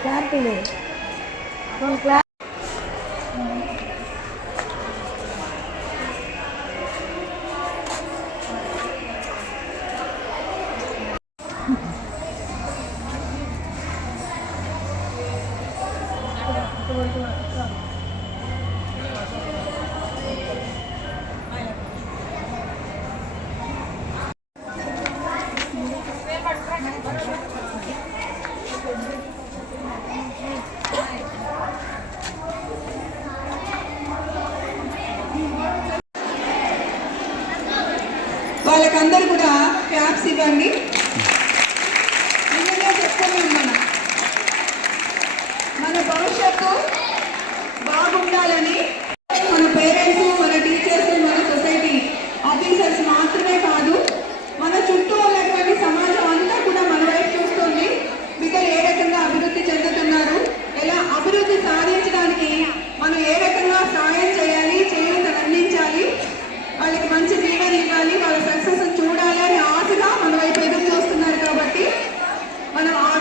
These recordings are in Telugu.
క్లారిటీ లేదు క్లాస్ అందరు కూడా క్యాప్స్ ఇవ్వండి.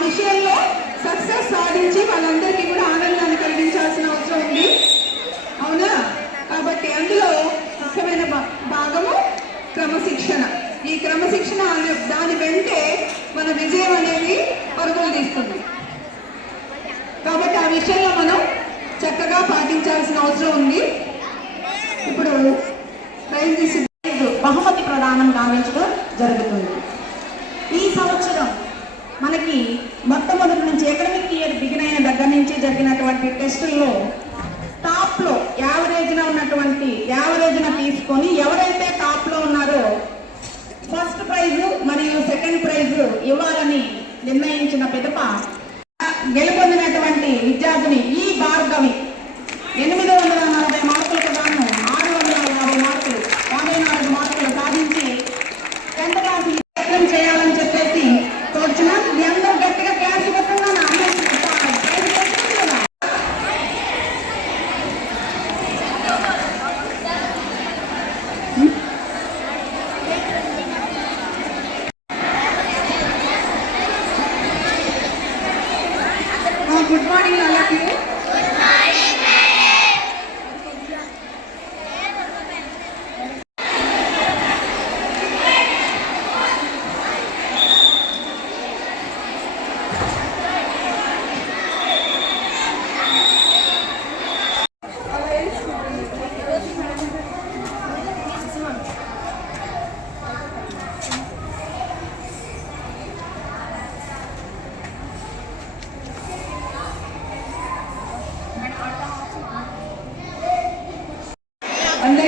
విషయంలో సక్సెస్ సాధించి వాళ్ళందరికీ కూడా ఆనందాన్ని కలిగించాల్సిన అవసరం ఉంది. అవునా? కాబట్టి అందులో ముఖ్యమైన భా- భాగము క్రమశిక్షణ. ఈ క్రమశిక్షణ దాని వెంటే మన విజయం అనేది పరుగులు తీస్తుంది. కాబట్టి ఆ విషయంలో మనం చక్కగా పాటించాల్సిన అవసరం ఉంది. ఇప్పుడు ప్రైజ్ బహుమతి ప్రదానం గావించడం జరుగుతుంది. మనకి మొట్టమొదటి నుంచి ఎకడమిక్ ఇయర్ బిగిన్ అయిన దగ్గర నుంచి జరిగినటువంటి టెస్టుల్లో టాప్లో యావరేజ్న ఉన్నటువంటి యావరేజ్న తీసుకొని ఎవరైతే టాప్లో ఉన్నారో ఫస్ట్ ప్రైజ్ మరియు సెకండ్ ప్రైజ్ ఇవ్వాలని నిర్ణయించిన పిదప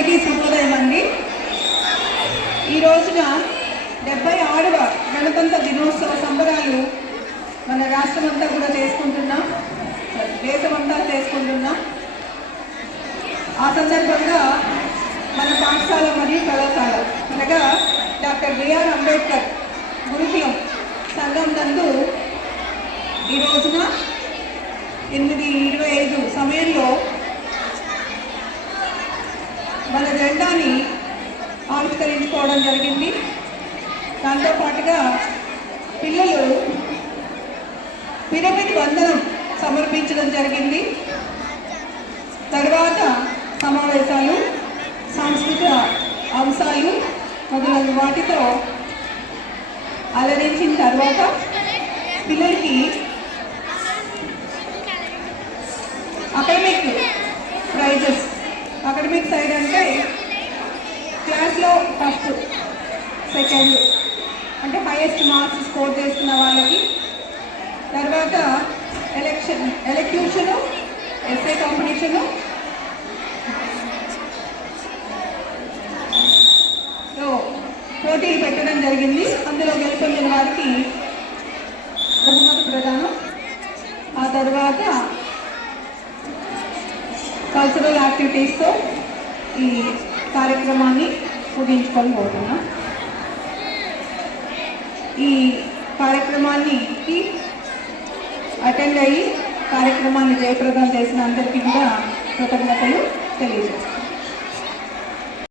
అందరికీ శుభోదయం అండి. ఈ రోజున డెబ్బై ఆరవ గణతంత్ర దినోత్సవ సంబరాలు మన రాష్ట్రం అంతా కూడా చేసుకుంటున్నాం. దేశమంతా చేసుకుంటున్నాం. ఆ సందర్భంగా మన పాఠశాల మరియు కళాశాల అనగా డాక్టర్ బిఆర్ అంబేద్కర్ గురుకులం సంఘం నందు ఈ రోజున ఎనిమిది ఇరవై ఐదు సమయంలో మన జెండాని ఆవిష్కరించుకోవడం జరిగింది. దాంతో పాటుగా పిల్లలు పిరమిడ్ వందనం సమర్పించడం జరిగింది. తర్వాత సమావేశాలు సాంస్కృతిక అంశాలు మొదలైన వాటితో అలరించిన తర్వాత పిల్లలకి అకాడమిక్ ప్రైజెస్ అకాడమిక్ సైడ్ అంటే క్లాస్లో ఫస్ట్ సెకండ్ అంటే హైయెస్ట్ మార్క్స్ స్కోర్ చేసుకున్న వాళ్ళకి. తర్వాత ఎలక్షన్ ఎలక్యూషను ఎస్ఏ కాంపిటీషను. పోటీలు పెట్టడం జరిగింది. అందులో గెలుపొందిన వారికి బహుమతి ప్రదానం. ఆ తర్వాత కల్చరల్ యాక్టివిటీస్తో ఈ కార్యక్రమాన్ని ముగించుకొని పోతున్నాం. ఈ కార్యక్రమానికి అటెండ్ అయ్యి కార్యక్రమాన్ని జయప్రదం చేసిన అందరికీ కూడా కృతజ్ఞతలు తెలియజేస్తాం